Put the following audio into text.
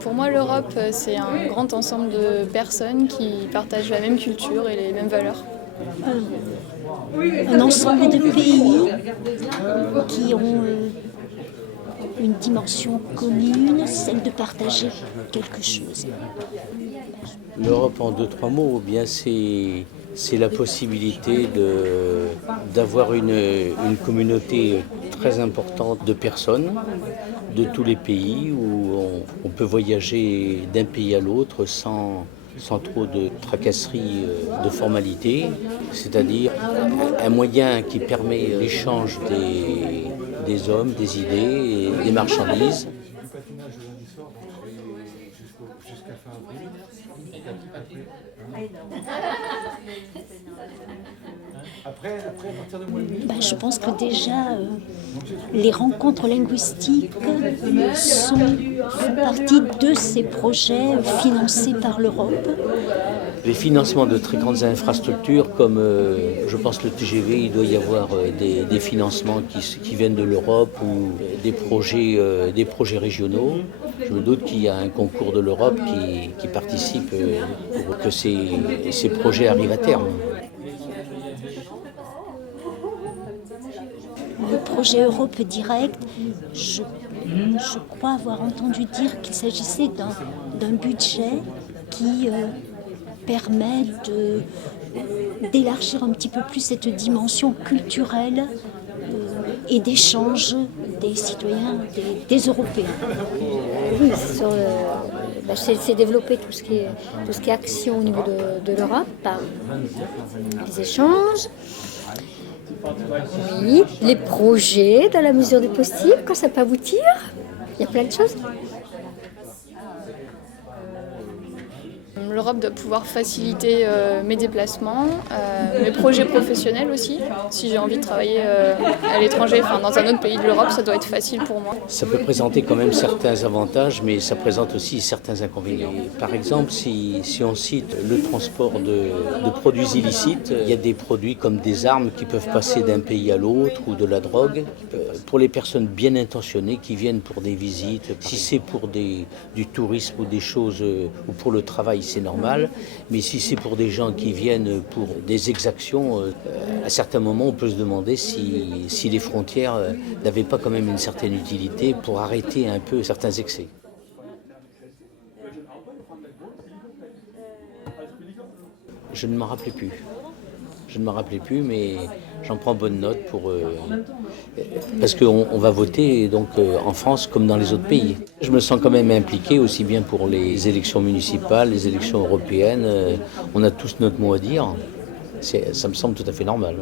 Pour moi, l'Europe, c'est un grand ensemble de personnes qui partagent la même culture et les mêmes valeurs. Un ensemble de pays qui ont une dimension commune, celle de partager quelque chose. L'Europe en 2-3 mots, eh bien c'est la possibilité d'avoir une communauté très importante de personnes de tous les pays où on peut voyager d'un pays à l'autre sans trop de tracasseries, de formalités, c'est-à-dire un moyen qui permet l'échange des hommes, des idées et des marchandises. Du patinage le lundi soir, jusqu'à fin avril. Après, à partir de mois de mai. Je pense que déjà, les rencontres linguistiques font partie de ces projets financés par l'Europe. Les financements de très grandes infrastructures comme, je pense, le TGV, il doit y avoir des financements qui viennent de l'Europe ou des projets régionaux. Je me doute qu'il y a un concours de l'Europe qui participe pour que ces projets arrivent à terme. Le projet Europe Direct, je crois avoir entendu dire qu'il s'agissait d'un budget qui permet d'élargir un petit peu plus cette dimension culturelle et d'échange des citoyens, des Européens. Oui, c'est développer tout ce qui est action au niveau de l'Europe, les échanges, oui, les projets dans la mesure du possible, quand ça peut aboutir, il y a plein de choses. L'Europe doit pouvoir faciliter mes déplacements, mes projets professionnels aussi. Si j'ai envie de travailler à l'étranger, dans un autre pays de l'Europe, ça doit être facile pour moi. Ça peut présenter quand même certains avantages, mais ça présente aussi certains inconvénients. Par exemple, si on cite le transport de produits illicites, il y a des produits comme des armes qui peuvent passer d'un pays à l'autre ou de la drogue. Pour les personnes bien intentionnées qui viennent pour des visites, si c'est pour du tourisme ou des choses ou pour le travail, c'est normal, mais si c'est pour des gens qui viennent pour des exactions, à certains moments on peut se demander si les frontières n'avaient pas quand même une certaine utilité pour arrêter un peu certains excès. Je ne m'en rappelais plus. Mais j'en prends bonne note parce qu'on va voter donc en France comme dans les autres pays. Je me sens quand même impliqué aussi bien pour les élections municipales, les élections européennes. On a tous notre mot à dire. Ça me semble tout à fait normal.